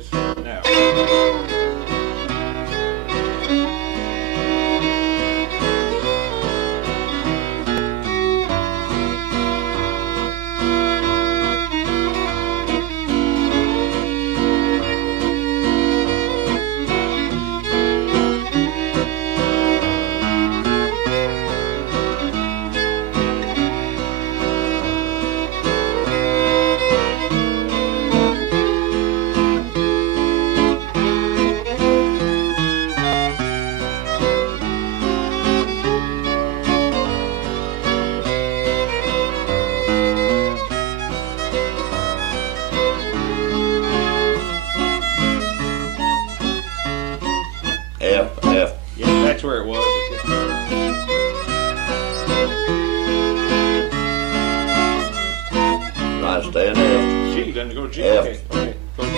is. Now. F. Yeah, that's where it was. Right, stay in F. G, then go G. F. Okay, okay. Go G.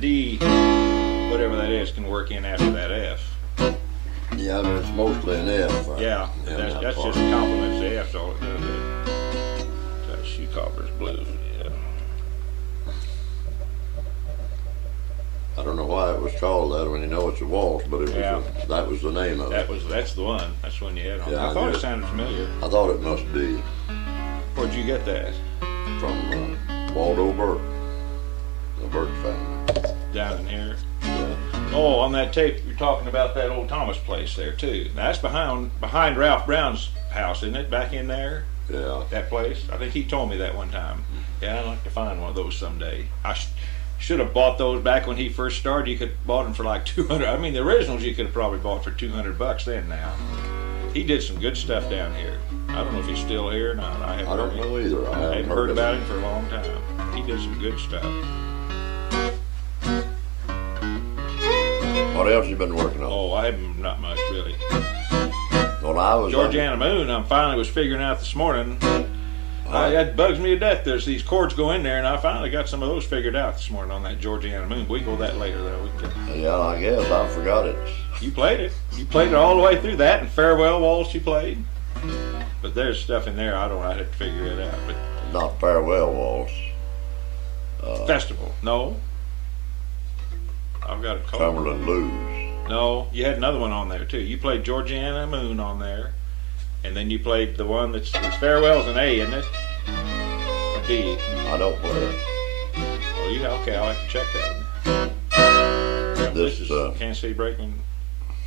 D, whatever that is, can work in after that F. Yeah, but it's mostly an F. Yeah, that's just complements the F, all it does. That's Shoe Cobbler's Blues, yeah. I don't know why it was called that when you know it's a waltz, but it was that was the name of it. That's the one. That's the one you had on. Yeah, I thought it sounded familiar. I thought it must be. Where'd you get that? From Waldo Burke, the Burke family. Down in here? Yeah. Oh, on that tape, you're talking about that old Thomas place there, too. Now, that's behind Ralph Brown's house, isn't it? Back in there? Yeah. That place? I think he told me that one time. Yeah, I'd like to find one of those someday. I should have bought those back when he first started. You could have bought them for like $200. I mean, the originals you could have probably bought for $200 then now. He did some good stuff down here. I don't know if he's still here or not. I don't know either. I haven't heard about him for a long time. He did some good stuff. What else you been working on? Oh, I haven't, not much really. Well, I was Georgiana Moon, I finally was figuring out this morning. That bugs me to death. There's these chords go in there, and I finally got some of those figured out this morning on that Georgiana Moon. We go that later though. Yeah, I guess I forgot it. You played it. You played it all the way through that, and Farewell Waltz you played. But there's stuff in there I have to figure it out. But Not Farewell Waltz. Festival, no. I've got it called Cumberland Blues. No, you had another one on there too. You played Georgiana Moon on there, and then you played the one it's Farewell's an A, isn't it? A D. I don't play it. Oh, okay? I'll have to check that. This is Kansas City Brakeman.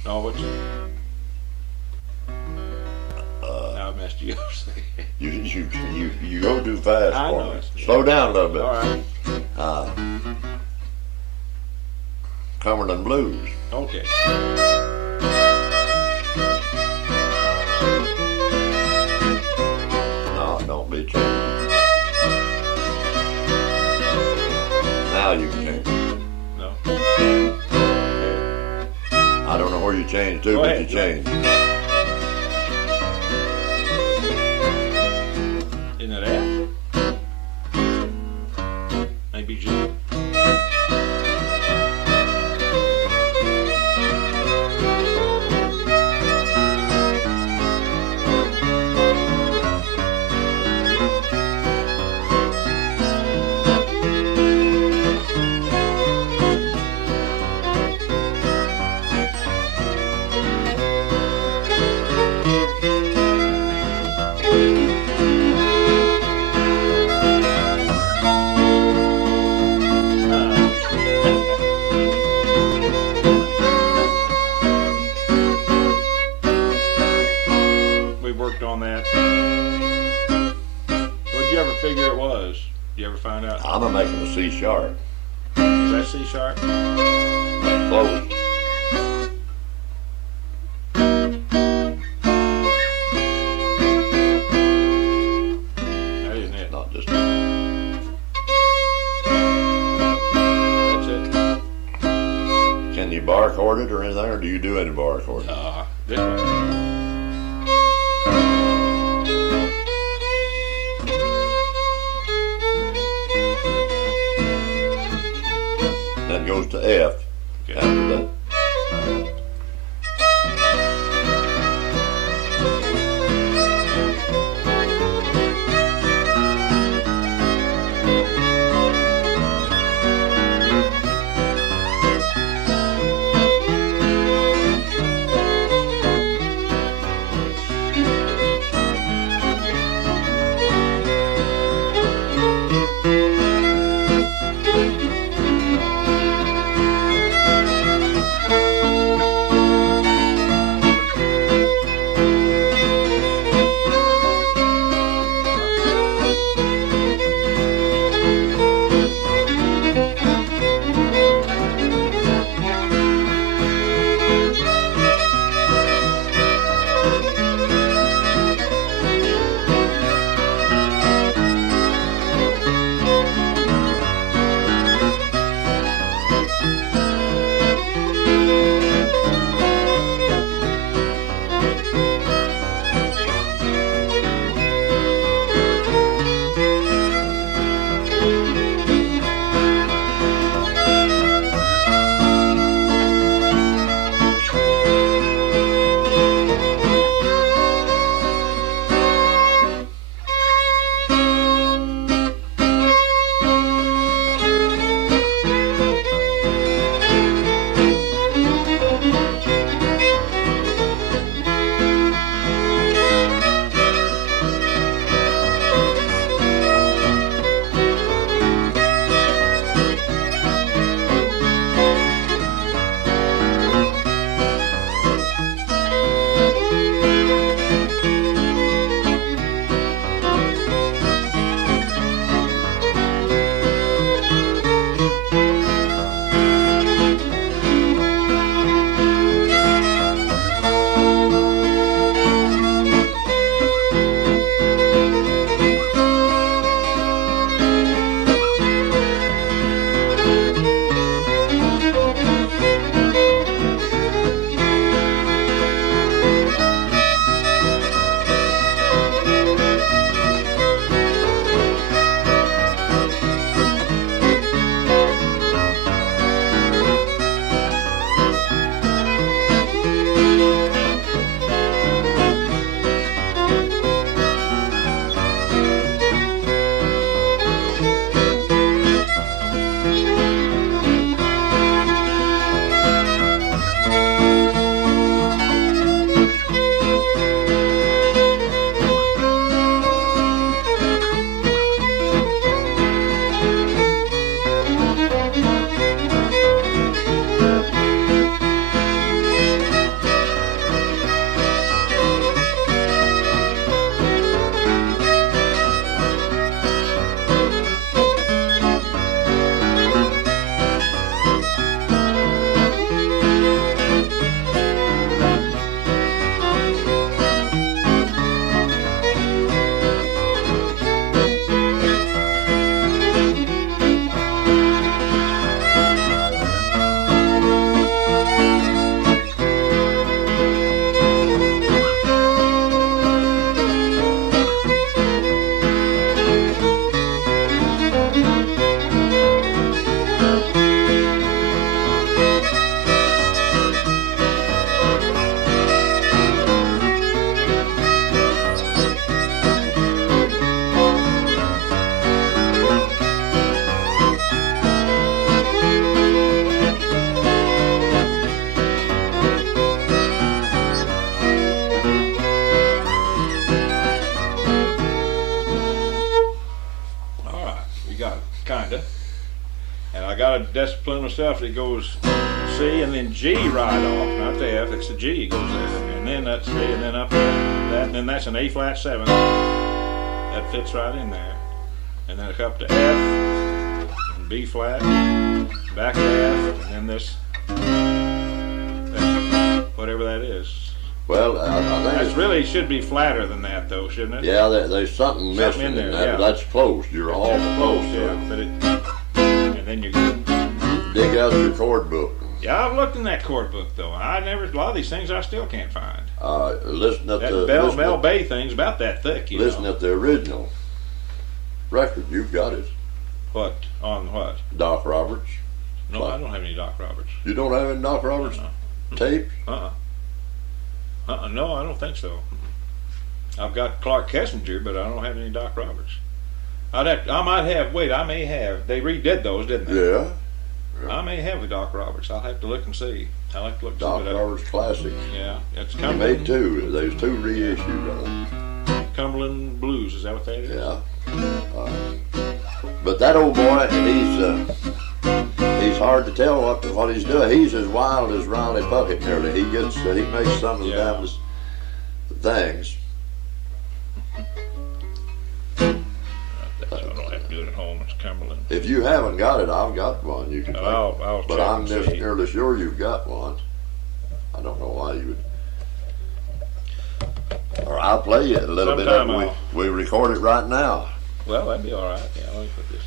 No, what's it? Now I messed you up. You go too fast I for know me. it. Slow down a little bit. All right. Cumberland Blues. Okay. No, don't be changing. Now you can change. No. Okay. I don't know where you changed to, Go but ahead, you changed. Isn't it F? Maybe G. On that. What'd you ever figure it was? Did you ever find out? I'm gonna make him a C sharp. Is that C sharp? Close. That isn't it. Not just. That's it. Can you bar chord it or anything, or do you do any bar chord? This way. Then goes to F. Okay. After that. I got to discipline myself that goes C and then G right off, not the F. It's the G goes there, and then that's C, and then up that, and then that's an A flat 7. That fits right in there, and then up to F, and B flat, back to F, and then this, whatever that is. Well, I think That's really should be flatter than that, though, shouldn't it? Yeah, there's something missing in there. that, Yeah. but that's close. You're all close. Yeah, but and then you dig out your chord book. Yeah, I've looked in that chord book though. A lot of these things I still can't find. Listen at That Bell Bay thing's about that thick. Listen at the original record. You've got it. What on what? Doc Roberts. No, I don't have any Doc Roberts. You don't have any Doc Roberts tapes? No, I don't think so. I've got Clark Kessinger, but I don't have any Doc Roberts. I may have. They redid those, didn't they? Yeah. I may have the Doc Roberts. I'll have to look and see. I'll have to look. Doc Roberts Classic. Yeah, it's He Cumberland. made two. There's two reissued. Cumberland Blues. Is that what that is? Yeah. But that old boy, he's hard to tell what he's doing. He's as wild as Riley Puckett nearly. He makes some of the damnedest things. I don't have to do it at home. It's Cumberland. If you haven't got it, I've got one. You can. I'll but check I'm and just see. nearly sure you've got one. I don't know why you would. Or I'll play you a little bit of it. We record it right now. Well, that'd be all right. Yeah, let me put this.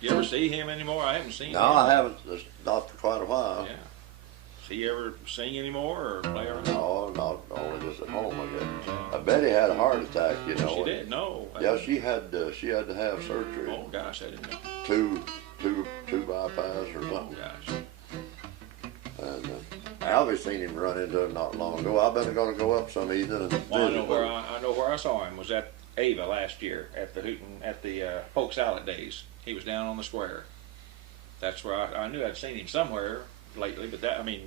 You ever see him anymore? I haven't seen him. No, I haven't. Not for quite a while. Yeah. Does he ever sing anymore or play around? No, not only just at home, I guess. I bet he had a heart attack, you know. She did? No. Yeah, she had to have surgery. Oh, gosh, I didn't know. Two bypass or something. Oh, gosh. And Albie's seen him run into him not long ago. I've been going to go up some evening and visit. Well, I know where I saw him. Was that Ava last year at the Polk Salad Days. He was down on the square. That's where I knew I'd seen him somewhere lately, but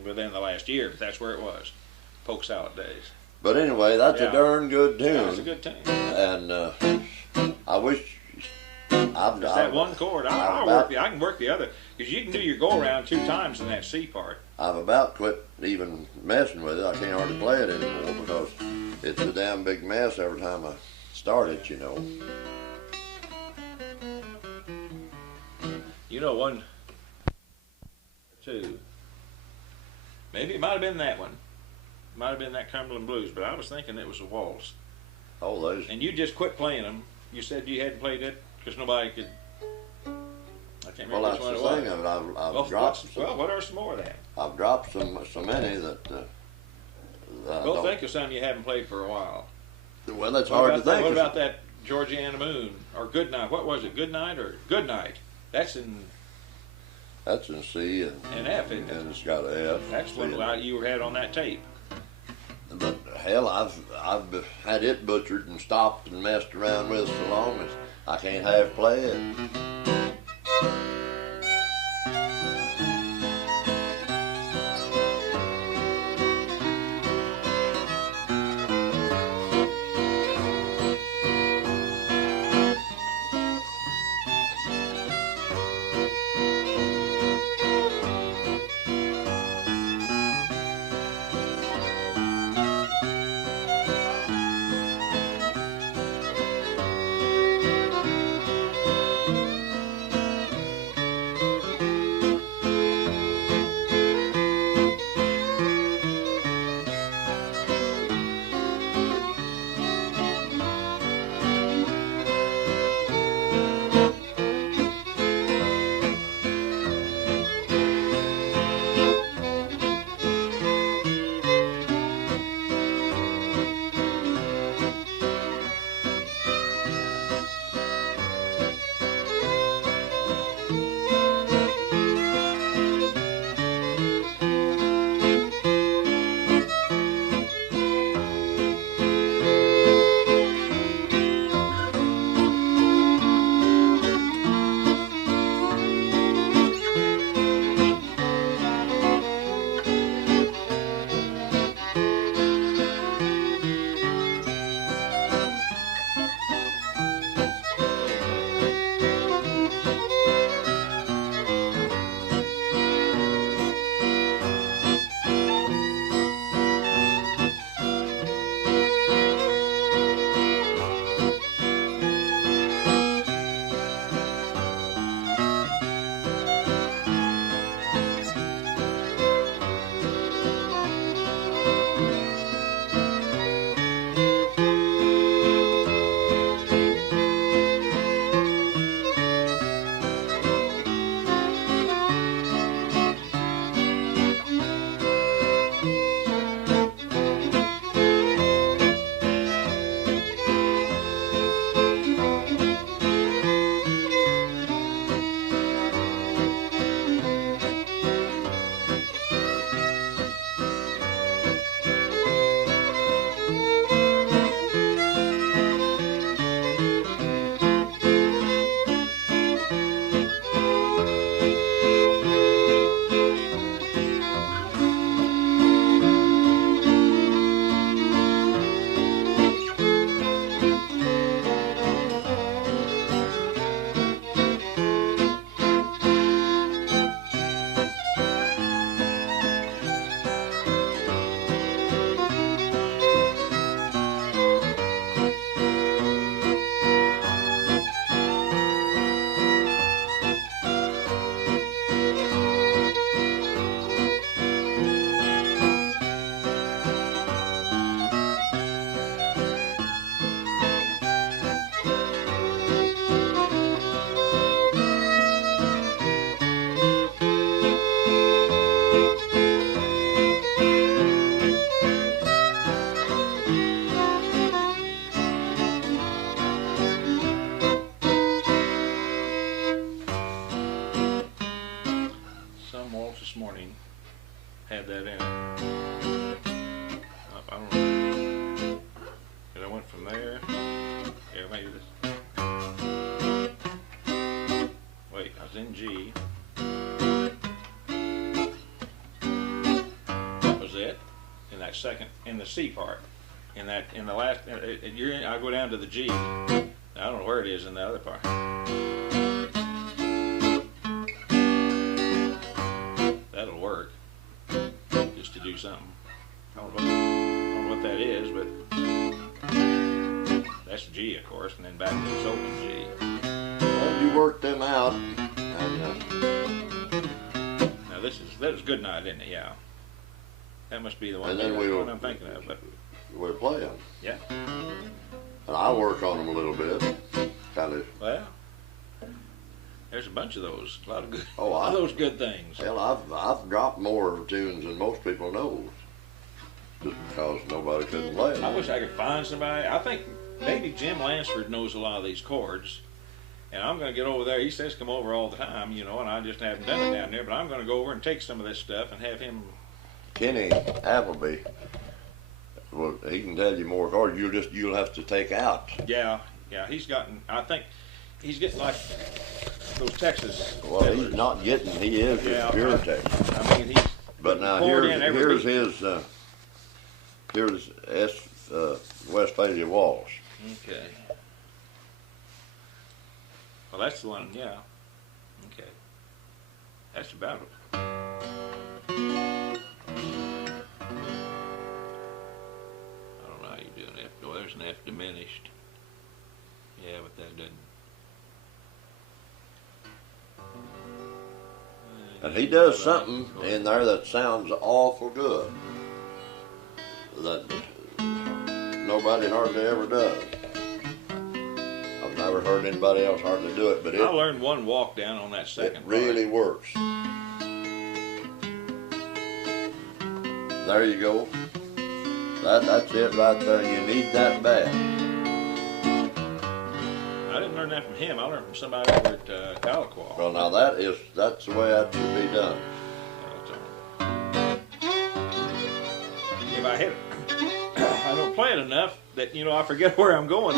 within the last year. But that's where it was, Polk Salad Days. But anyway, that's a darn good tune. Yeah, it's a good tune. And I wish that one chord. I can work the other, because you can do your go around 2 times in that C part. I've about quit even messing with it. I can't hardly play it anymore because it's a damn big mess every time I start it, you know. You know, 1, 2. Maybe it might have been that one. Might have been that Cumberland Blues, but I was thinking it was a waltz. Oh, those. And you just quit playing them. You said you hadn't played it because nobody could. I can't remember which one it was. Well, that's the thing of it. I've dropped some. Well, what are some more of that? I've dropped so many that. Don't think of some you haven't played for a while. Well, that's hard to think. What about that Georgiana Moon or Good Night? What was it? Good Night or Good Night? That's in C and F, isn't it? And it's got an F. That's what you had on that tape. But hell, I've had it butchered and stopped and messed around with so long as I can't half play it. second, in the C part. In the last, I go down to the G. I don't know where it is in the other part. That'll work. Just to do something. I don't know what that is, but that's G, of course, and then back to this open G. Well, you work them out, and Now that was Good Night, isn't it? Yeah. That must be the one, And then one I'm thinking of, but we're playing. yeah. And I work on them a little bit, kind of. Well, there's a bunch of those. A lot of good. Oh, a lot of those good things. Hell, I've dropped more tunes than most people know, just because nobody couldn't play them. I wish I could find somebody. I think maybe Jim Lansford knows a lot of these chords, and I'm going to get over there. He says come over all the time, you know, and I just haven't done it down there. But I'm going to go over and take some of this stuff and have him. Kenny Appleby, well, he can tell you more chords. You'll have to take out. Yeah, he's gotten. I think he's getting like those Texas. Well, fiddlers. he's not getting. He is just pure Texas. I mean, he's. But now here's his. Here's Westphalia Waltz. Okay. Well, that's the one. Yeah. Okay. That's about it. Oh, there's an F diminished. Yeah, but that doesn't. And he does something in there that sounds awful good. That nobody hardly ever does. I've never heard anybody else hardly do it, but I learned one walk down on that second. It really works. There you go. That's it right there. You need that bad. I didn't learn that from him. I learned from somebody over at Tahlequah. Well, now that's the way that should be done. If I hit it, I don't play it enough that, you know, I forget where I'm going.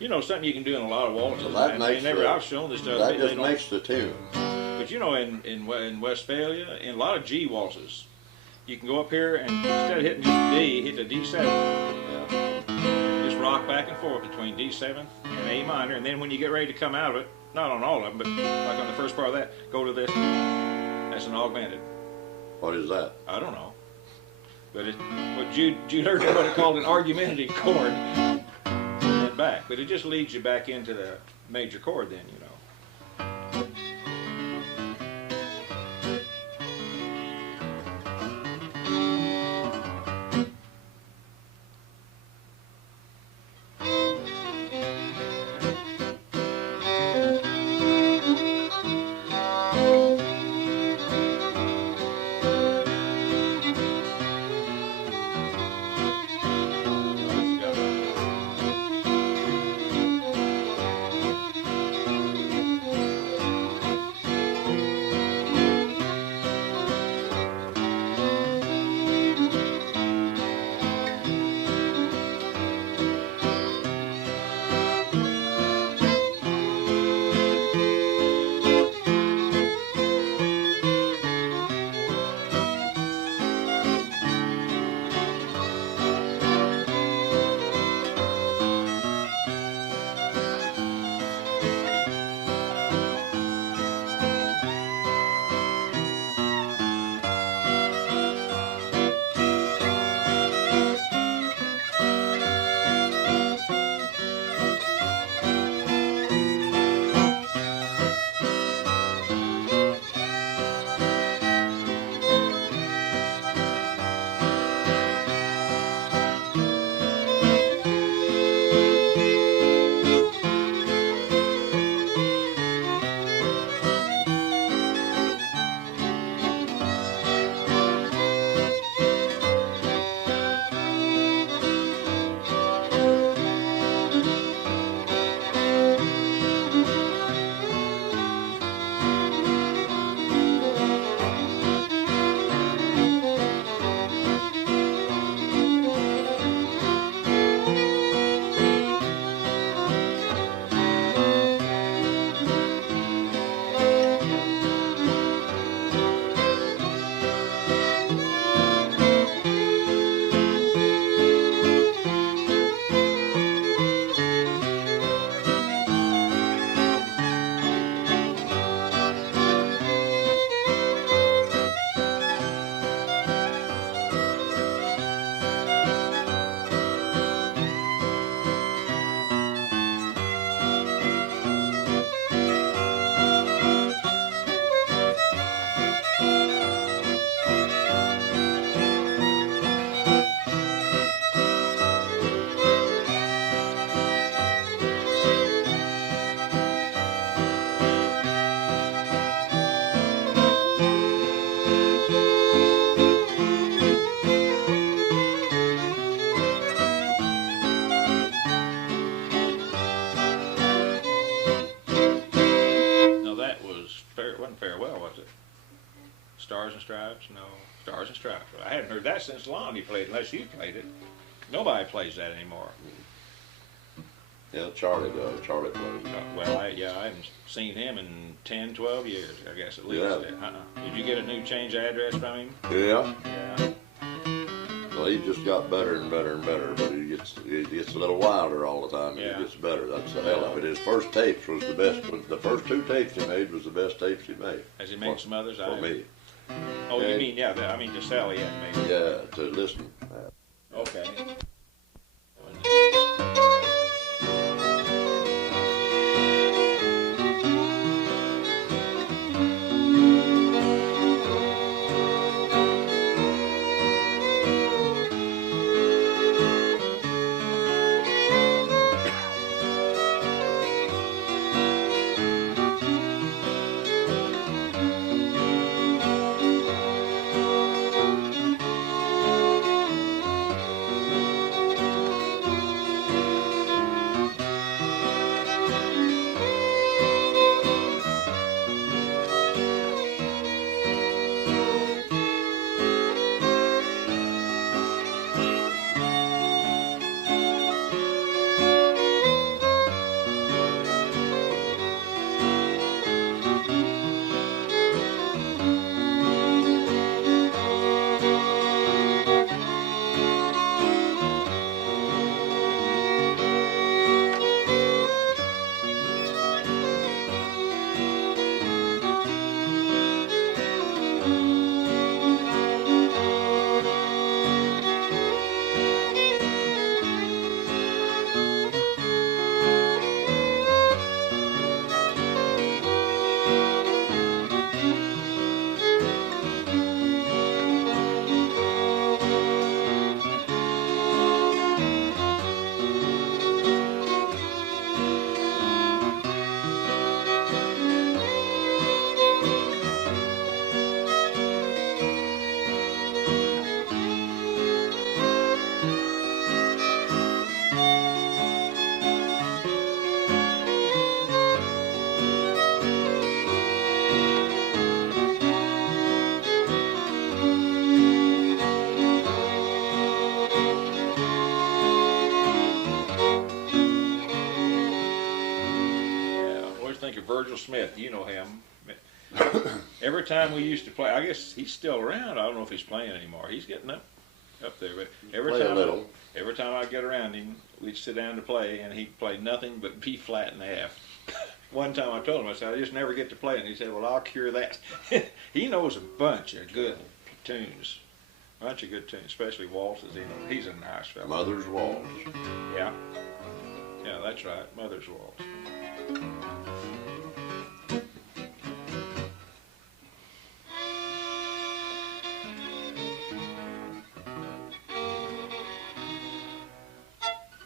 You know, something you can do in a lot of waltzes. Well, that and makes I've shown this stuff. that just makes the tune. But you know, in Westphalia, in a lot of G waltzes, you can go up here and instead of hitting just D, hit the D7. Yeah. Just rock back and forth between D7 and A minor, and then when you get ready to come out of it, not on all of them, but like on the first part of that, go to this. That's an augmented. What is that? I don't know. But Jude heard what it called an argumentative chord. And back. But it just leads you back into the major chord then, you know. Stars and Stripes? No. Stars and Stripes. I hadn't heard that since Lonnie played, unless you played it. Nobody plays that anymore. Yeah, Charlie does. Charlie plays. Well, I haven't seen him in 10, 12 years, I guess, at least. Yeah. Did you get a new change of address from him? Yeah. Yeah. Well, he just got better and better and better, but he gets a little wilder all the time. Yeah. He gets better. That's the hell of it. His first tapes was the best. The first two tapes he made was the best tapes he made. Has he made some others? For me. Oh, you mean, yeah, I mean to sell, yeah, maybe. Yeah, to listen. Okay. think of Virgil Smith. You know him. Every time we used to play, I guess he's still around. I don't know if he's playing anymore. He's getting up there, but every time I get around him, we'd sit down to play, and he'd play nothing but B flat and F. One time I told him, I said, I just never get to play, and he said, well, I'll cure that. He knows a bunch of good tunes, especially waltzes. He's a nice fellow. Mother's Waltz. Yeah, that's right, Mother's Waltz.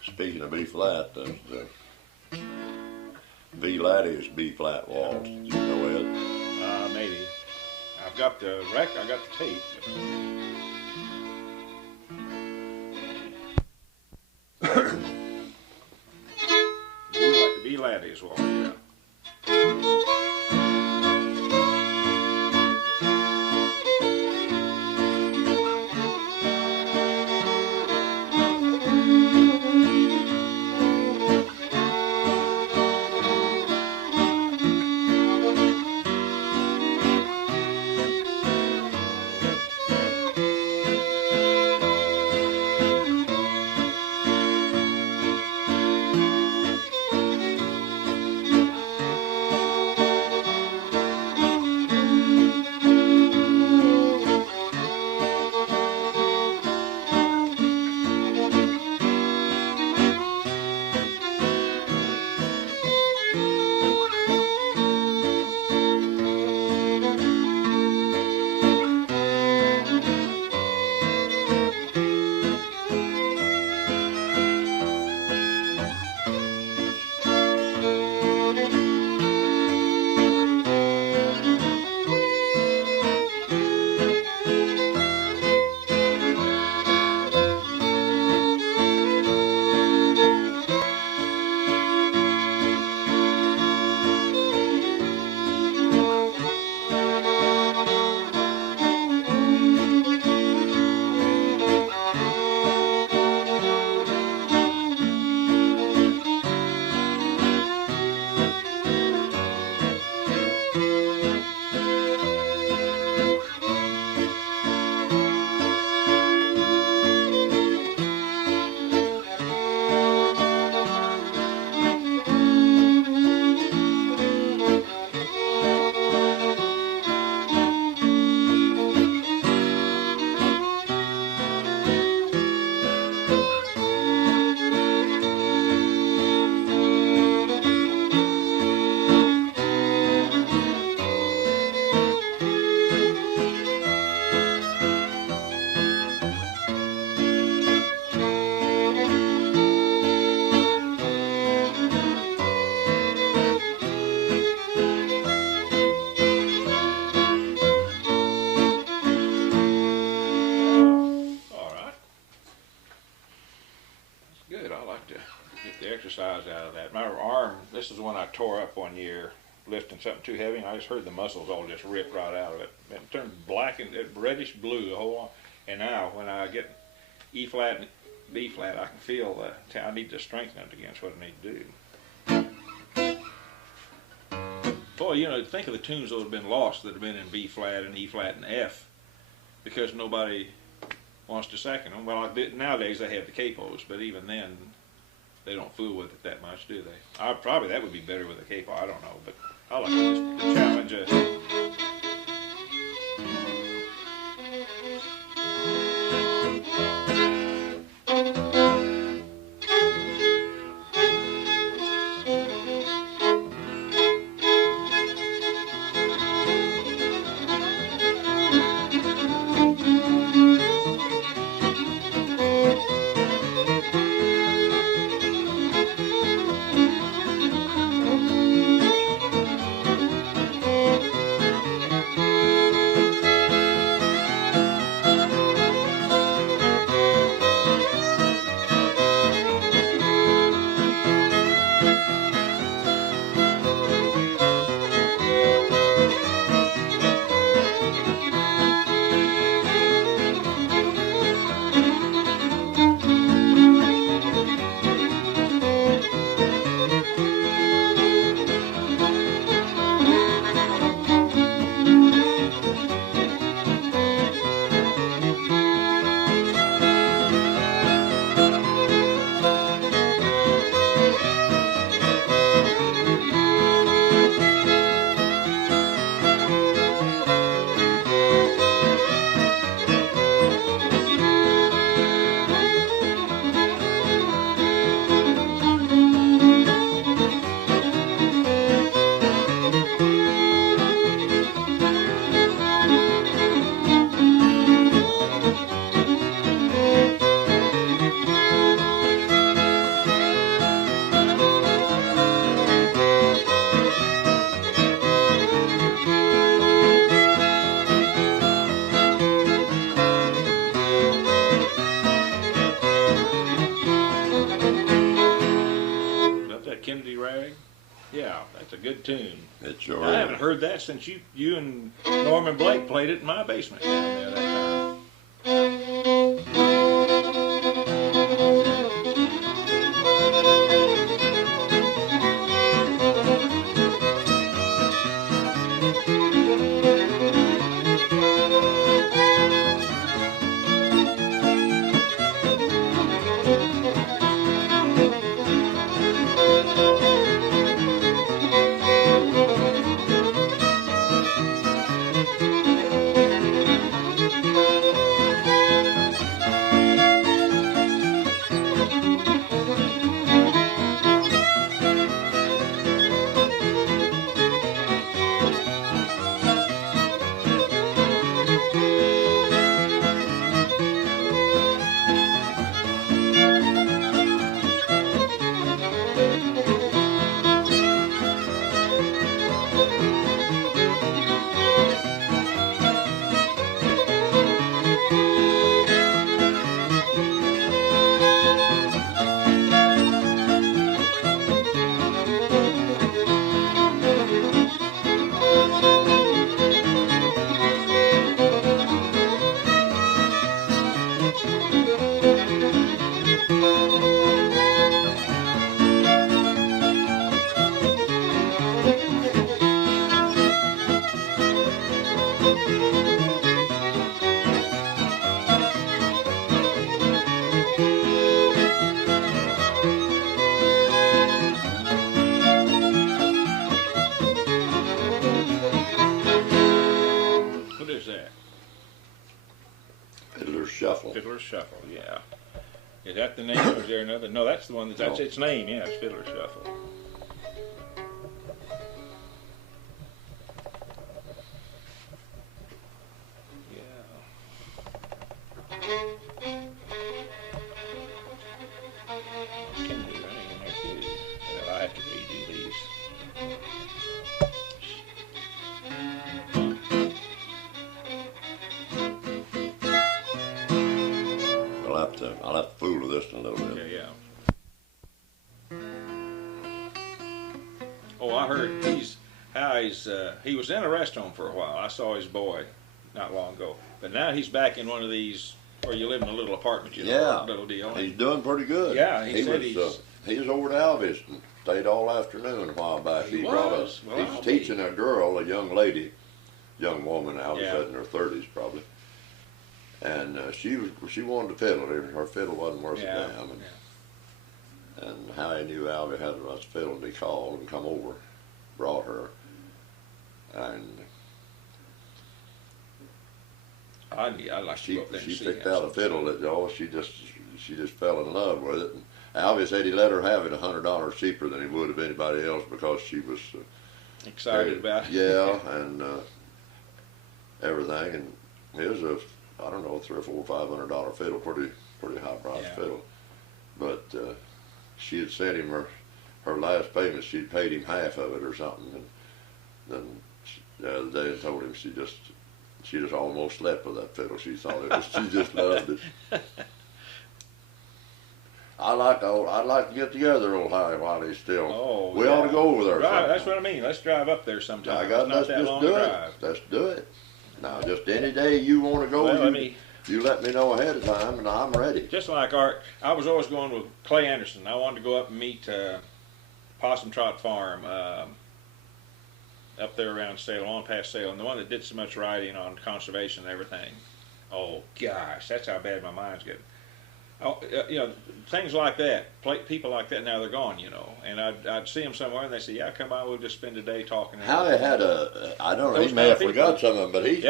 Speaking of B flat, the V Laddie's B flat waltz. Did you know it? Maybe. I've got the record. I got the tape. V Laddie's waltz. Yeah. Exercise out of that. My arm, this is one I tore up one year lifting something too heavy, and I just heard the muscles all just rip right out of it. It turned black and reddish blue the whole arm. And now when I get E flat and B flat, I can feel I need to strengthen it against what I need to do. Boy, think of the tunes that have been lost that have been in B flat and E flat and F because nobody wants to second them. Well, nowadays they have the capos, but even then they don't fool with it that much, do they? Probably that would be better with a capo. I don't know, but I like the challenge. Vanity Rag. Yeah, that's a good tune. It sure I is. haven't heard that since you and Norman Blake played it in my basement down there that time. What is that? Fiddler's Shuffle. Fiddler's Shuffle, yeah. Is that the name or is there another? No, that's the one that's its name, yeah, it's Fiddler's Shuffle. Can do anything there too. Well, I have to redo these. I'll have to fool with this one a little bit. Yeah. Oh, I heard he was in a rest home for a while. I saw his boy not long ago, but now he's back in one of these where you live in a little apartment, little deal. He's doing pretty good. Yeah, he was over to Elvis and stayed all afternoon a while back. He's teaching a girl, a young woman, Elvis in her 30s probably. And she wanted to fiddle. Her fiddle wasn't worth a damn. And Howie knew Albie had a fiddle, and he called and come over, brought her. And she picked out a fiddle that she just fell in love with it. And Albie said he let her have it $100 cheaper than he would of anybody else because she was excited about it. Yeah, and everything. And it was a $300, $400, $500 fiddle, pretty high price fiddle. But she had sent him her last payment. She'd paid him half of it or something. And then the other day I told him she just almost slept with that fiddle. She just loved it. I'd like to get together, old Howie, while he's still. Oh, we ought to go over there. Right, that's what I mean. Let's drive up there sometime. Let's do it. Now, just any day you want to go, you let me know ahead of time, and I'm ready. Just like Art, I was always going with Clay Anderson. I wanted to go up and meet Possum Trot Farm up there around Salem, on past Salem, the one that did so much writing on conservation and everything. Oh gosh, that's how bad my mind's getting. Oh, things like that, people like that, now they're gone, and I'd see them somewhere and they say, yeah, come by, we'll just spend a day talking. Howie had I don't know, he may have forgot some of them, but he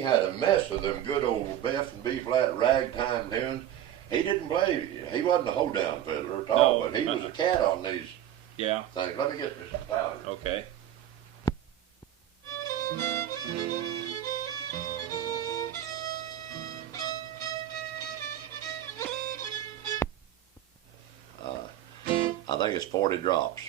had a mess of them good old F and B flat ragtime tunes. He didn't play, he wasn't a hoedown fiddler at all, but he was a cat on these things. Let me get this powder. Okay. I think it's 40 drops.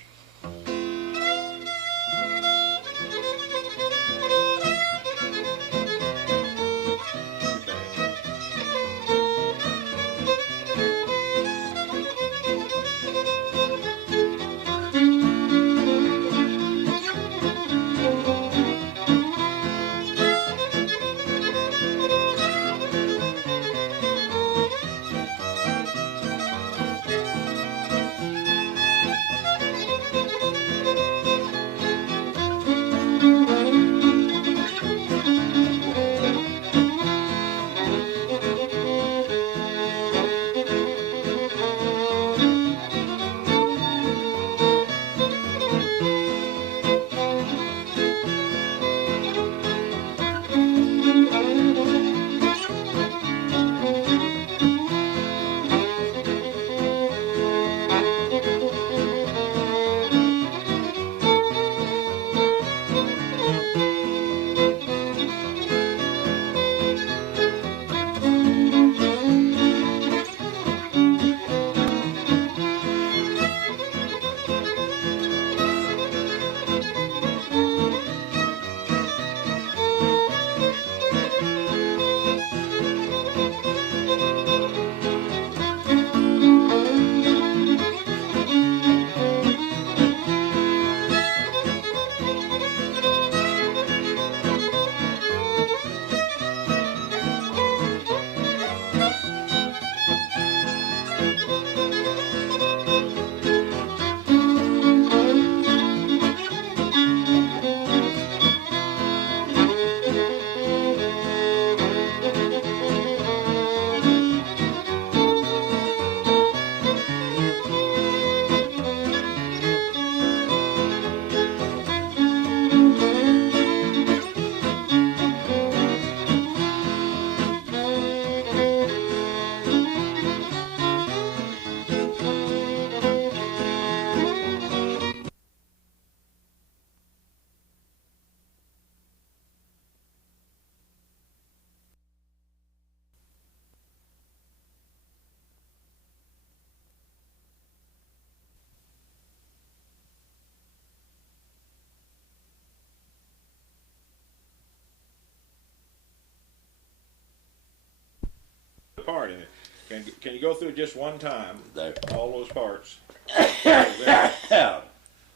Can you go through just one time? There. All those parts.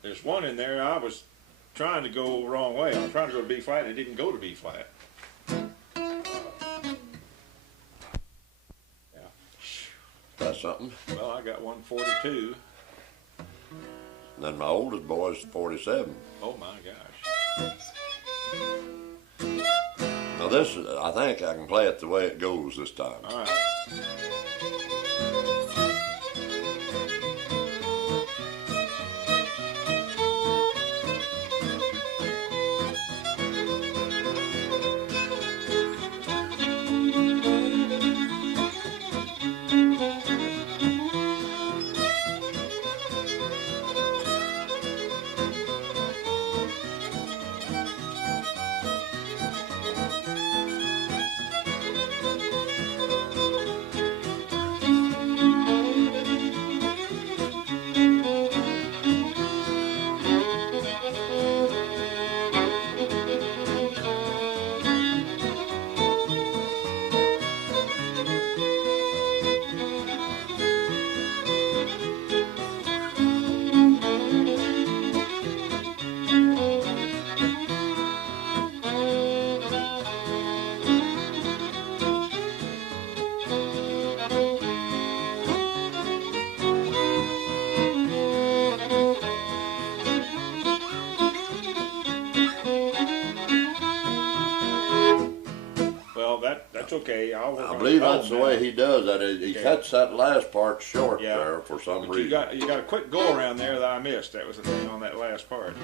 There's one in there. I was trying to go the wrong way. I was trying to go to B flat, and it didn't go to B flat. Yeah. That's something. Well, I got 142. And then my oldest boy is 47. Oh my gosh. Now this, I think I can play it the way it goes this time. All right. That's okay. I believe that's the way he does that. He cuts that last part short there for some reason. You got a quick go around there that I missed. That was the thing on that last part.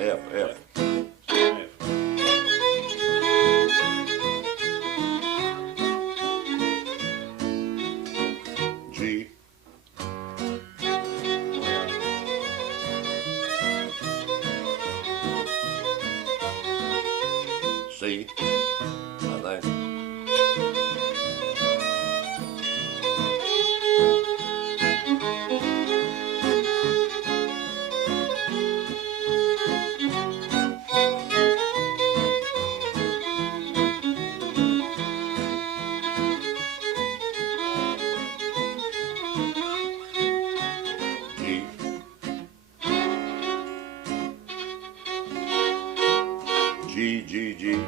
F. G. C. I think. G.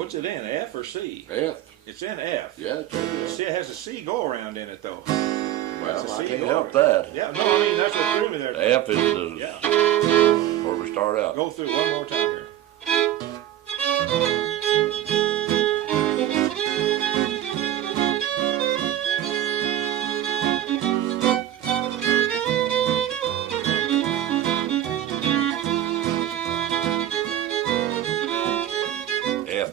What's it in, F or C? F. It's in F. Yeah, it's in F. See, it has a C go around in it, though. Well, I can't help that. Yeah, no, I mean, that's what threw me there. F is the, yeah. where we start out. Go through it one more time here. F.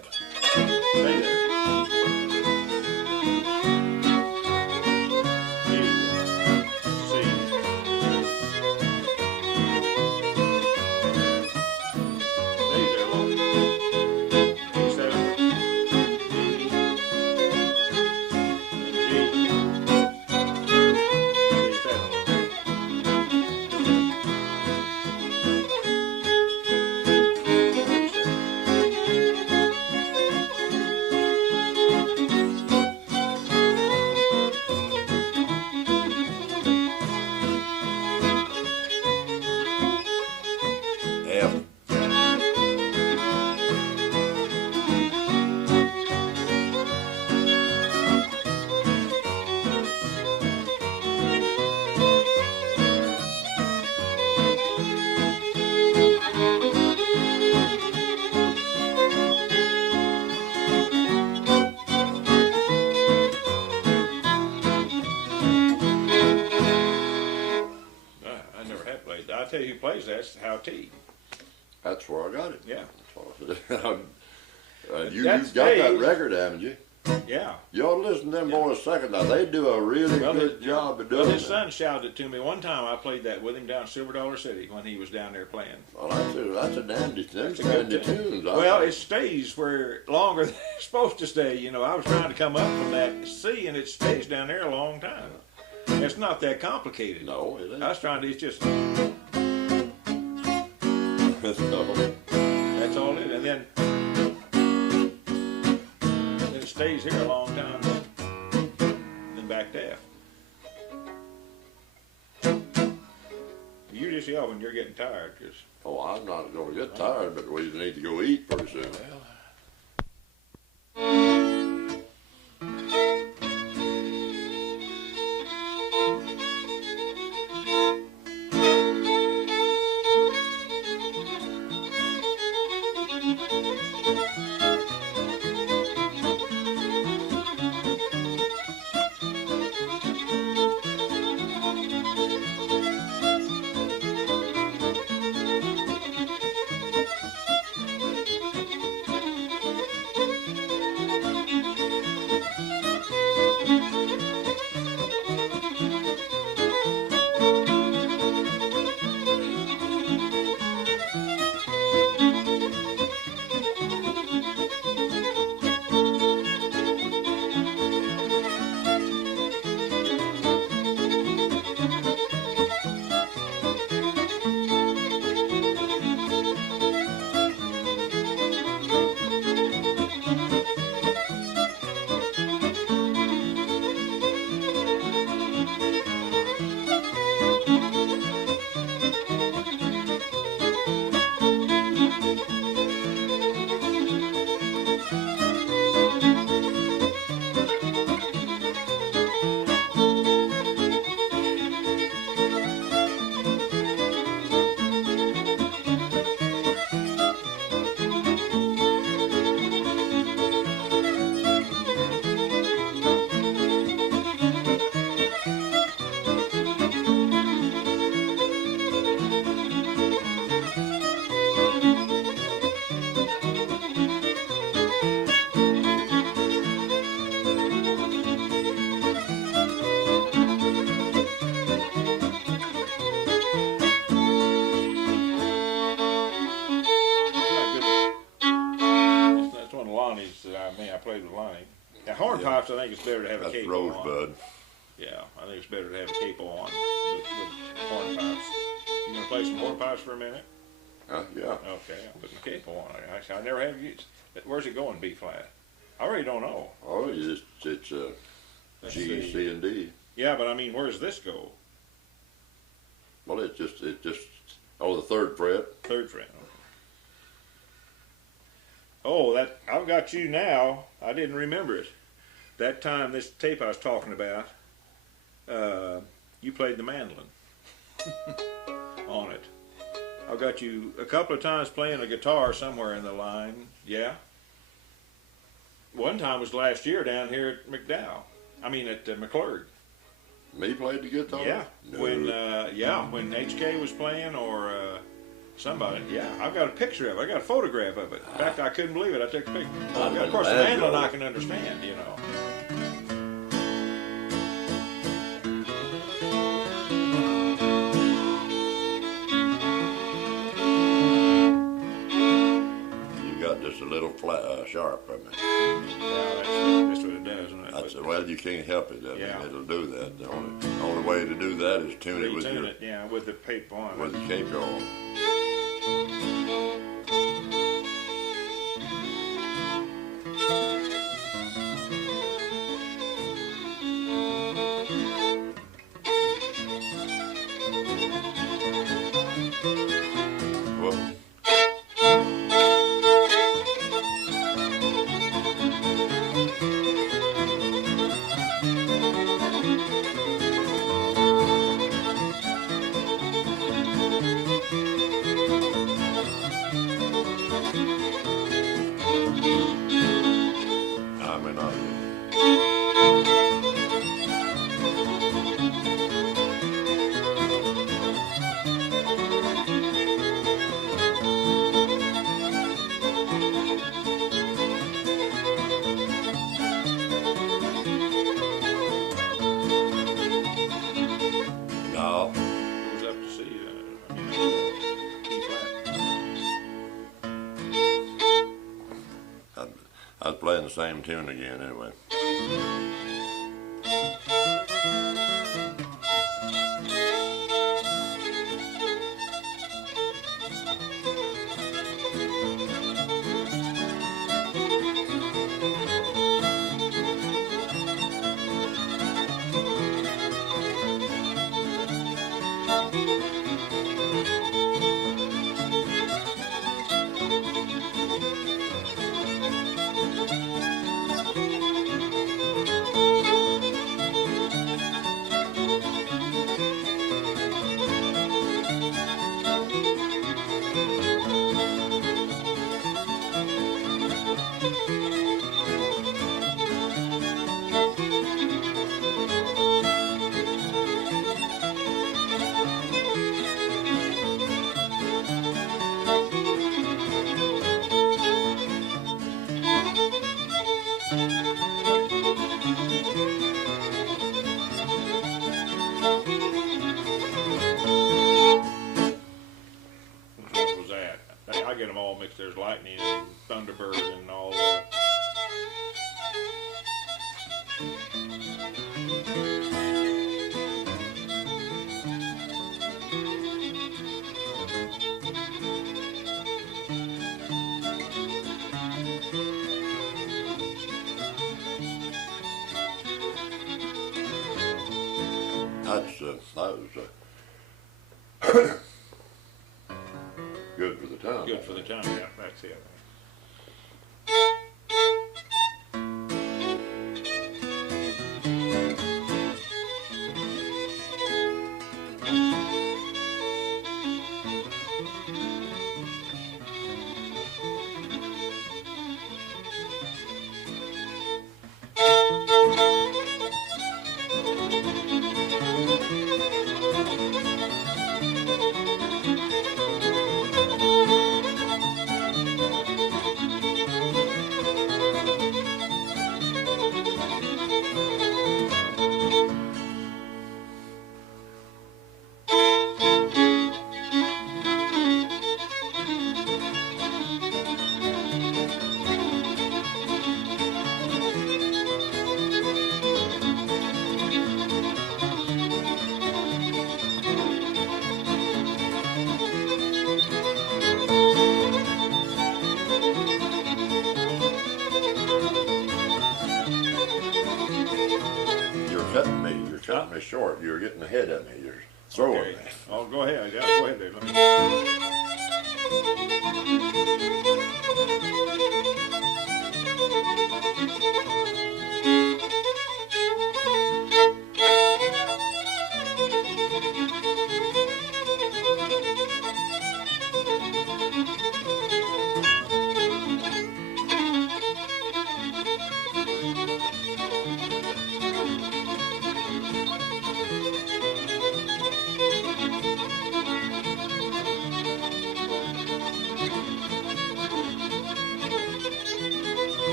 Stay there. F. I never have played. I'll tell you who plays that. It's Howe Teague. That's where I got it. Yeah. You That's got that Dave. record, haven't you? Yeah. You ought to listen to them boys a second. Now, they do a really good job of doing Well, his it. son shouted it to me one time. I played that with him down in Silver Dollar City when he was down there playing. Well, that's a dandy, That's a good dandy tune. tunes. Well, it stays where longer than it's supposed to stay. You know, I was trying to come up from that C, and it stays down there a long time. It's not that complicated. No, it ain't. I was trying to. It's just No. that's all it is. And then it stays here a long time. Then back to F. You just yell when you're getting tired, 'cause Oh, I'm not going to get tired, but we need to go eat pretty soon. Hornpipes, I think it's better to have a That's capo Rosebud. on. Yeah, I think it's better to have a capo on with hornpipes. You gonna play some hornpipes for a minute? Yeah. Okay, I'll put the capo on. I never have used. Where's it going? B flat. I really don't know. Oh, it's Let's G, see. C, and D. Yeah, but I mean, where does this go? Well, it just the third fret. Third fret. Oh, that I've got you now. I didn't remember it. That time, this tape I was talking about, you played the mandolin on it. I've got you a couple of times playing a guitar somewhere in the line. Yeah. One time was last year down here at McDowell. I mean at McClurg. Me played the guitar? Yeah. No. When HK was playing or somebody. Yeah, I've got a picture of it. I got a photograph of it. In fact, I couldn't believe it. I took a picture. Of course, the mandolin I can understand, you know. Just a little flat, sharp, I mean. Yeah, that's what it does, isn't it? I said, well, you can't help it. I mean, it'll do that. The only way to do that is tune it with with the cape on. With the cape on. I was playing the same tune again anyway. There's Lightning and Thunderbird and all. That was good for the time. Good for the time, yeah, that's it. You're cutting me short. You're getting ahead of me. You're throwing me. Oh, go ahead. Yeah, go ahead there. Let me...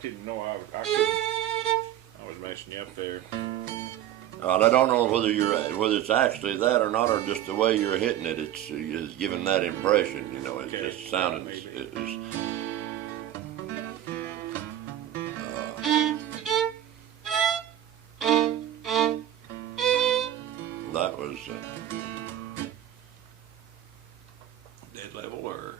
Didn't know I couldn't. I was messing you up there. I don't know whether it's actually that or not, or just the way you're hitting it. It's giving that impression. You know, it's Okay. just sounding. That was Dead level or?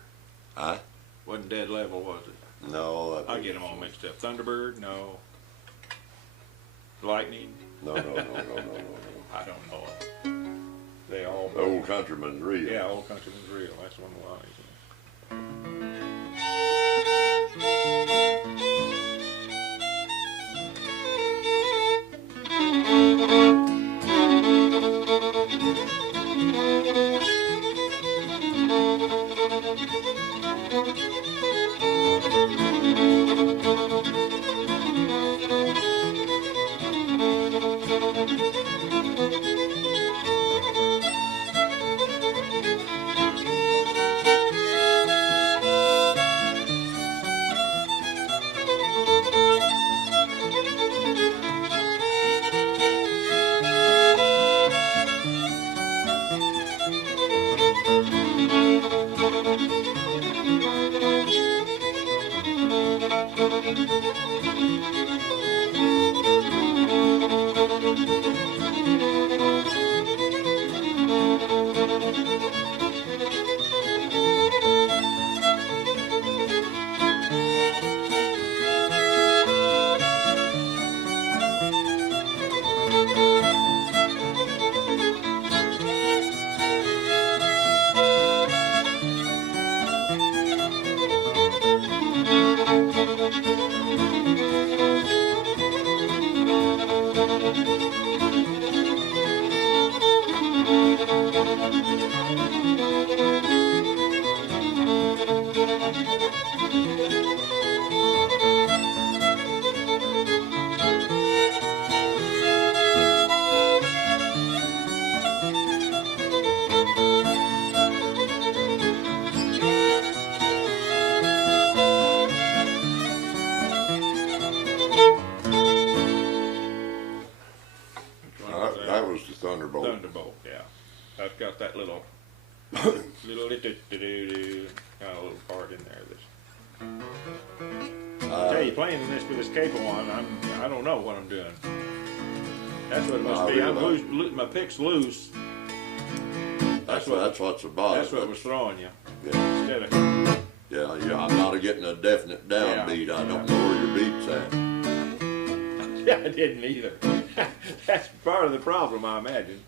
Huh? Wasn't dead level, was it? No. I get them all mixed up. Thunderbird? No. Lightning? No. I don't know it. They all. Old Countryman's real. Yeah, Old Countryman's real. That's one of the lines. Thunderbolt, yeah. That's got that little kind of little part in there. I tell you, playing this with this cable on, I don't know what I'm doing. That's what it must be. I'm my pick's loose. That's what's about That's what was throwing you. Yeah. Instead of. Yeah, I'm not getting a definite downbeat. I don't know where your beat's at. Yeah, I didn't either. That's part of the problem, I imagine.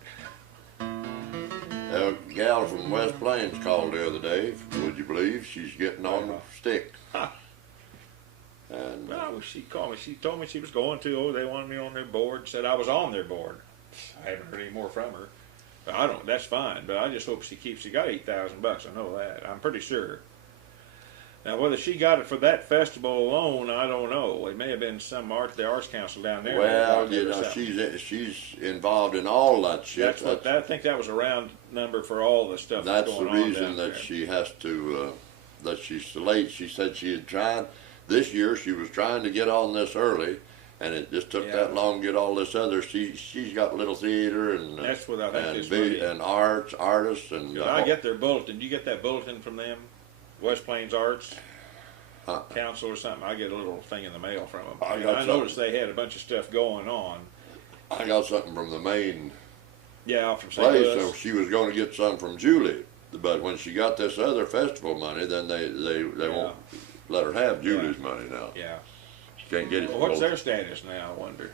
A gal from West Plains called the other day. Would you believe she's getting on the stick? And No, she called me. She told me she was going to. Oh, they wanted me on their board. Said I was on their board. I haven't heard any more from her. But I don't. That's fine. But I just hope she keeps. She got $8,000. I know that. I'm pretty sure. Now, whether she got it for that festival alone, I don't know. It may have been the Arts Council down there. well, you know, she's involved in all that shit. I think that was a round number for all the stuff that's going on. That's the reason down that there. she has to, that she's late. She said she had tried, this year she was trying to get on this early, and it just took that long to get all this other. She's got little theater and that's what I think and artists and. I get their bulletin. Do you get that bulletin from them? West Plains Arts Council or something. I get a little thing in the mail from them. I noticed they had a bunch of stuff going on. I got something from the main from St. place, Louis. so she was going to get some from Julie. But when she got this other festival money, then they won't let her have Julie's money now. Yeah. She can't get it. Well, what's their status now, I wonder?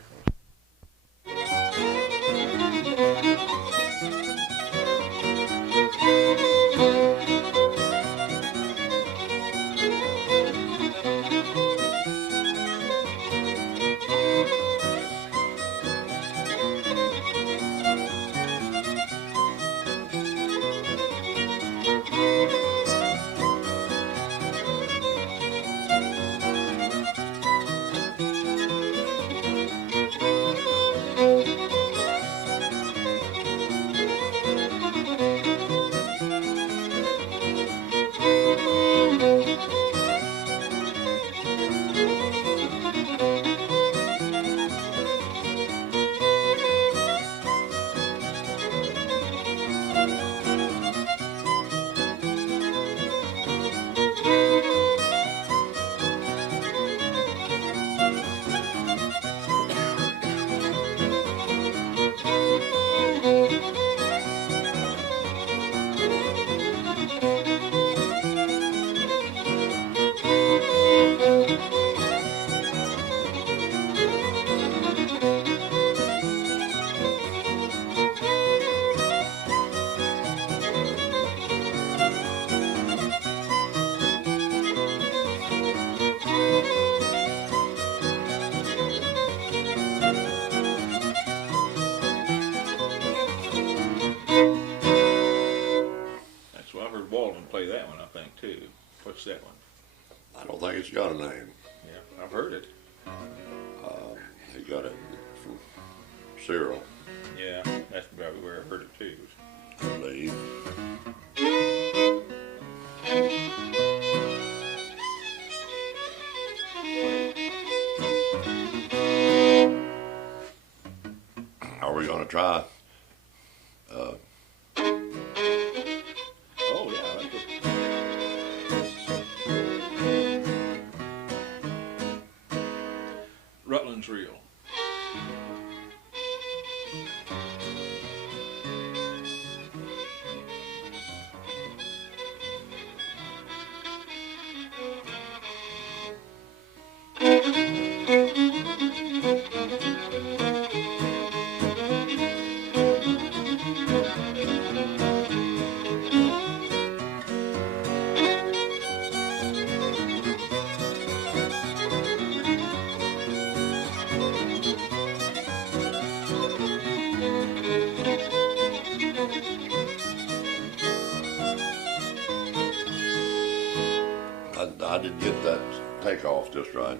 What's that one? I don't think it's got a name. Yeah, I've heard it. He got it from Cyril. Yeah, that's probably where I heard it too. I believe. Are we going to try? Oh yeah, that's it. Rutland's Reel. I didn't get that takeoff just right.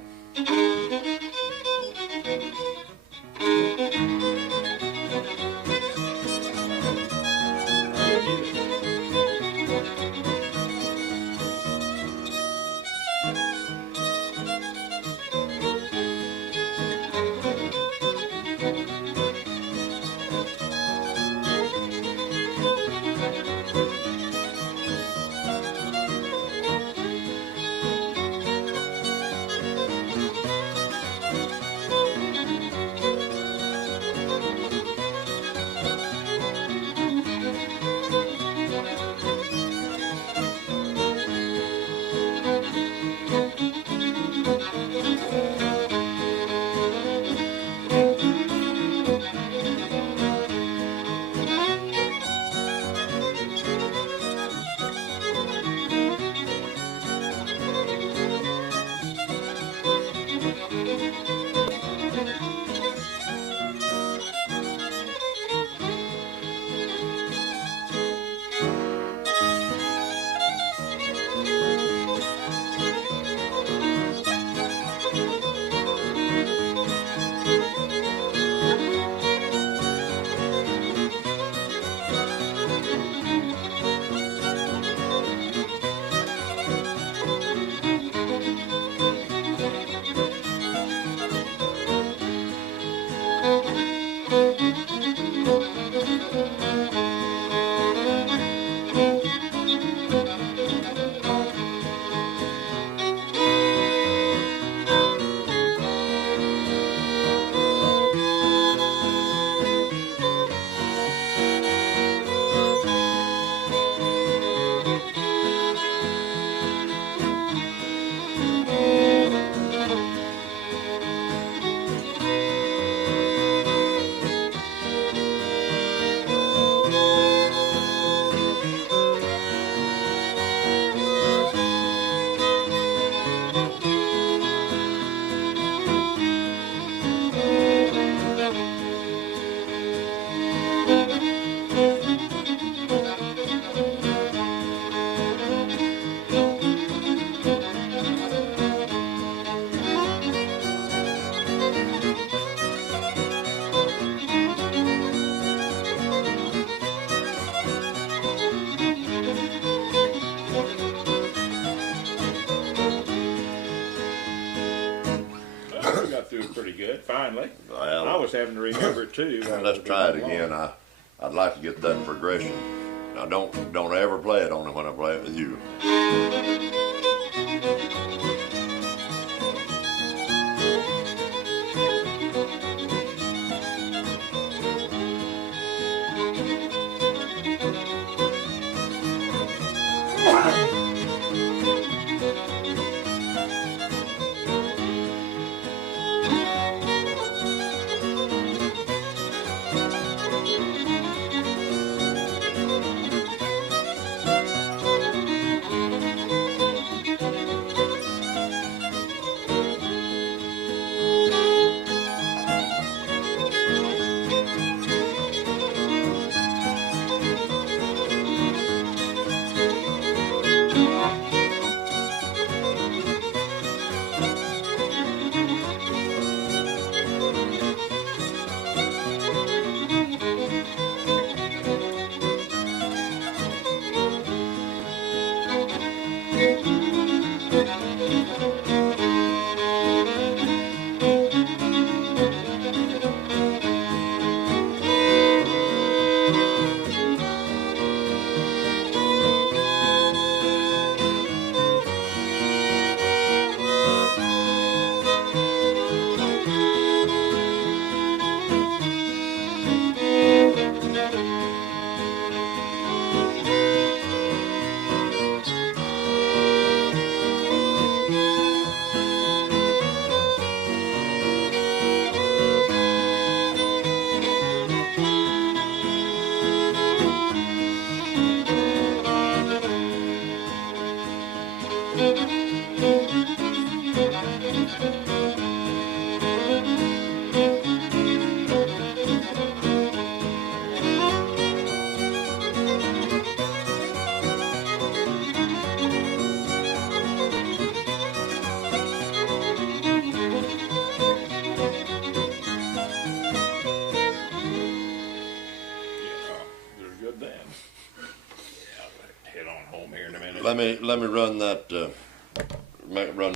Well, we got through it pretty good, finally. Well, I was having to remember it too. let's try it again. I'd like to get that progression. Now don't ever play it on it when I play it with you. Let me run that. Run